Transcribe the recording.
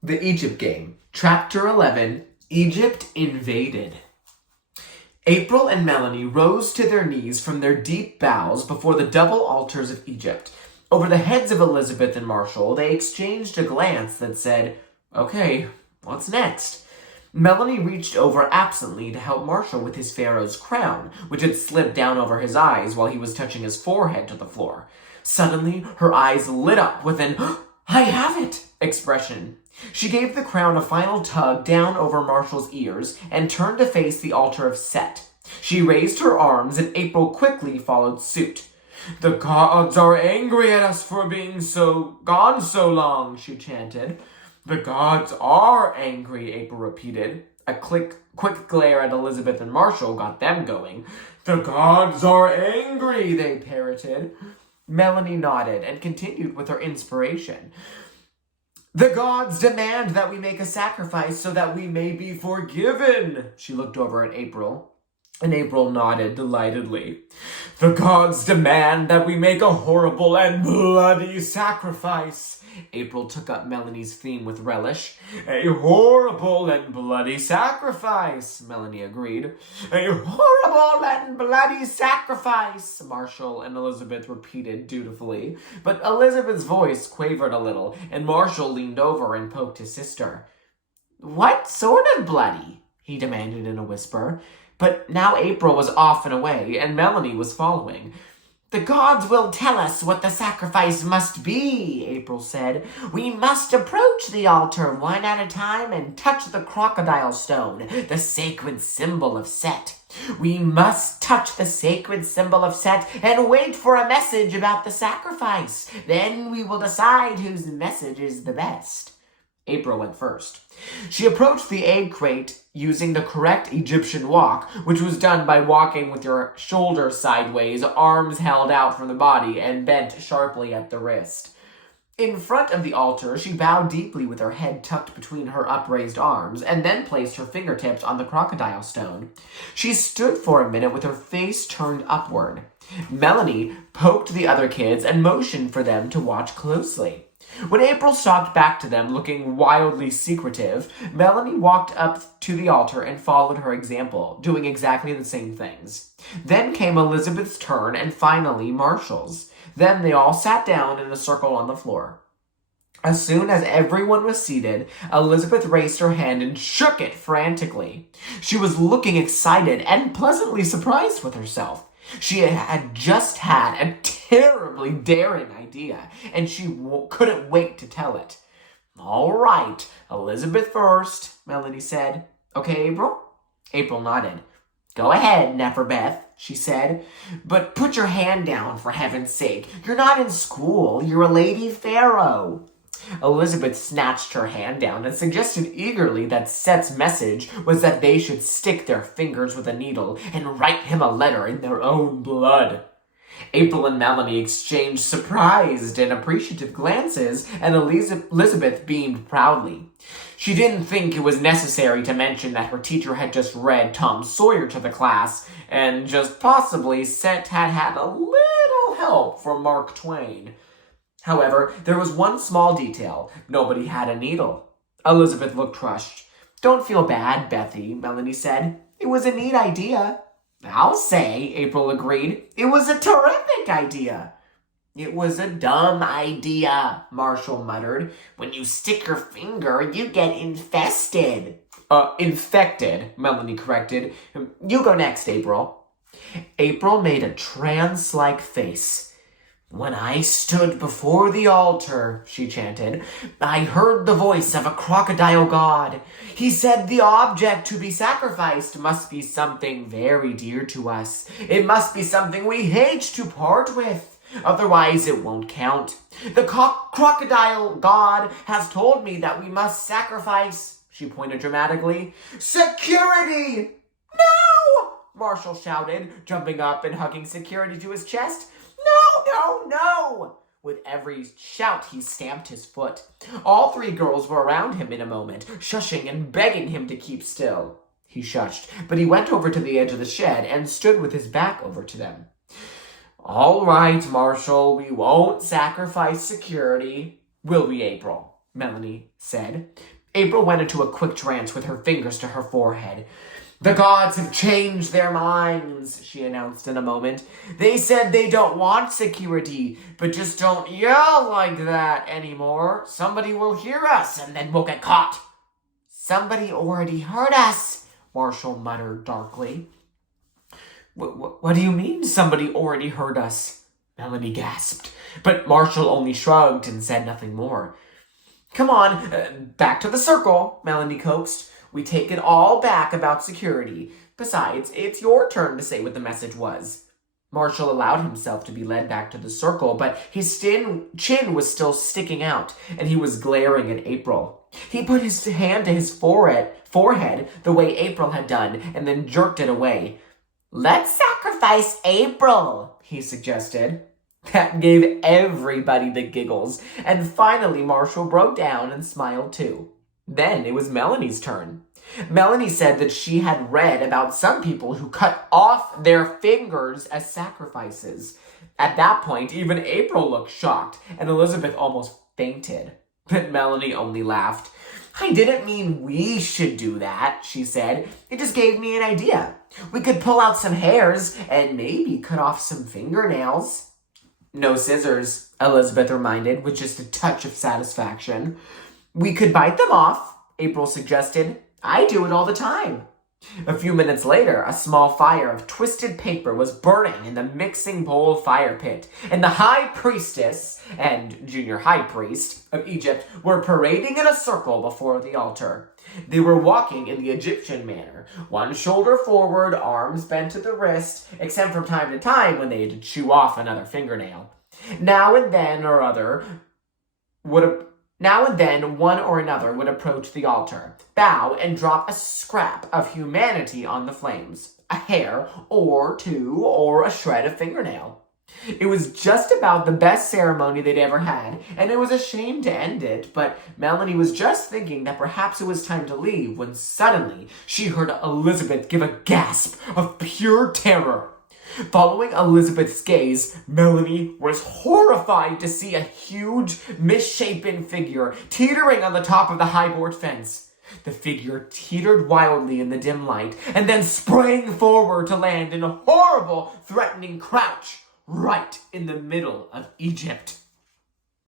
The Egypt Game, Chapter 11, Egypt Invaded. April and Melanie rose to their knees from their deep bows before the double altars of Egypt. Over the heads of Elizabeth and Marshall, they exchanged a glance that said, "Okay, what's next?" Melanie reached over absently to help Marshall with his pharaoh's crown, which had slipped down over his eyes while he was touching his forehead to the floor. Suddenly, her eyes lit up with an "I have it" expression. She gave the crown a final tug down over Marshall's ears and turned to face the altar of Set. She raised her arms and April quickly followed suit. "The gods are angry at us for being gone so long," she chanted. "The gods are angry," April repeated. A quick glare at Elizabeth and Marshall got them going. "The gods are angry," they parroted. Melanie nodded and continued with her inspiration. "The gods demand that we make a sacrifice so that we may be forgiven." She looked over at April, and April nodded delightedly. "The gods demand that we make a horrible and bloody sacrifice." April took up Melanie's theme with relish. "A horrible and bloody sacrifice," Melanie agreed. "A horrible and bloody sacrifice," Marshall and Elizabeth repeated dutifully. But Elizabeth's voice quavered a little, and Marshall leaned over and poked his sister. "What sort of bloody?" he demanded in a whisper. But now April was off and away, and Melanie was following. "The gods will tell us what the sacrifice must be," April said. "We must approach the altar one at a time and touch the crocodile stone, the sacred symbol of Set. We must touch the sacred symbol of Set and wait for a message about the sacrifice. Then we will decide whose message is the best." April went first. She approached the egg crate using the correct Egyptian walk, which was done by walking with your shoulders sideways, arms held out from the body, and bent sharply at the wrist. In front of the altar, she bowed deeply with her head tucked between her upraised arms, and then placed her fingertips on the crocodile stone. She stood for a minute with her face turned upward. Melanie poked the other kids and motioned for them to watch closely. When April stalked back to them, looking wildly secretive, Melanie walked up to the altar and followed her example, doing exactly the same things. Then came Elizabeth's turn, and finally Marshall's. Then they all sat down in a circle on the floor. As soon as everyone was seated, Elizabeth raised her hand and shook it frantically. She was looking excited and pleasantly surprised with herself. She had just had a terribly daring idea, and she couldn't wait to tell it. "All right, Elizabeth first," Melanie said. "Okay, April?" April nodded. "Go ahead, Neferbeth," she said. "But put your hand down, for heaven's sake. You're not in school. You're a lady pharaoh." Elizabeth snatched her hand down and suggested eagerly that Set's message was that they should stick their fingers with a needle and write him a letter in their own blood. April and Melanie exchanged surprised and appreciative glances, and Elizabeth beamed proudly. She didn't think it was necessary to mention that her teacher had just read Tom Sawyer to the class, and just possibly Set had had a little help from Mark Twain. However, there was one small detail. Nobody had a needle. Elizabeth looked crushed. "Don't feel bad, Bethy," Melanie said. "It was a neat idea." "I'll say," April agreed. "It was a terrific idea." "It was a dumb idea," Marshall muttered. "When you stick your finger, you get infested." Infected," Melanie corrected. "You go next, April." April made a trance-like face. "When I stood before the altar," she chanted, "I heard the voice of a crocodile god. He said the object to be sacrificed must be something very dear to us. It must be something we hate to part with. Otherwise it won't count. The crocodile god has told me that we must sacrifice," she pointed dramatically, "security." "No!" Marshall shouted, jumping up and hugging security to his chest. "No, no, no!" With every shout, he stamped his foot. All three girls were around him in a moment, shushing and begging him to keep still. He shushed, but he went over to the edge of the shed and stood with his back over to them. "All right, Marshall, we won't sacrifice security, will we, April?" Melanie said. April went into a quick trance with her fingers to her forehead. The gods have changed their minds, she announced in a moment. They said they don't want security, but just don't yell like that anymore. Somebody will hear us, and then we'll get caught. Somebody already heard us, Marshall muttered darkly. What do you mean, somebody already heard us? Melanie gasped, but Marshall only shrugged and said nothing more. Come on, back to the circle, Melanie coaxed. We take it all back about security. Besides, it's your turn to say what the message was. Marshall allowed himself to be led back to the circle, but his chin was still sticking out, and he was glaring at April. He put his hand to his forehead the way April had done, and then jerked it away. Let's sacrifice April, he suggested. That gave everybody the giggles, and finally Marshall broke down and smiled too. Then it was Melanie's turn. Melanie said that she had read about some people who cut off their fingers as sacrifices. At that point, even April looked shocked, and Elizabeth almost fainted. But Melanie only laughed. I didn't mean we should do that, she said. It just gave me an idea. We could pull out some hairs and maybe cut off some fingernails. No scissors, Elizabeth reminded, with just a touch of satisfaction. We could bite them off, April suggested. I do it all the time. A few minutes later, a small fire of twisted paper was burning in the mixing bowl fire pit, and the high priestess and junior high priest of Egypt were parading in a circle before the altar. They were walking in the Egyptian manner, one shoulder forward, arms bent to the wrist, except from time to time when they had to chew off another fingernail. Now and then one or another would approach the altar, bow, and drop a scrap of humanity on the flames, a hair or two, or a shred of fingernail. It was just about the best ceremony they'd ever had, and it was a shame to end it, but Melanie was just thinking that perhaps it was time to leave when suddenly she heard Elizabeth give a gasp of pure terror. Following Elizabeth's gaze, Melanie was horrified to see a huge, misshapen figure teetering on the top of the high-board fence. The figure teetered wildly in the dim light and then sprang forward to land in a horrible, threatening crouch right in the middle of Egypt.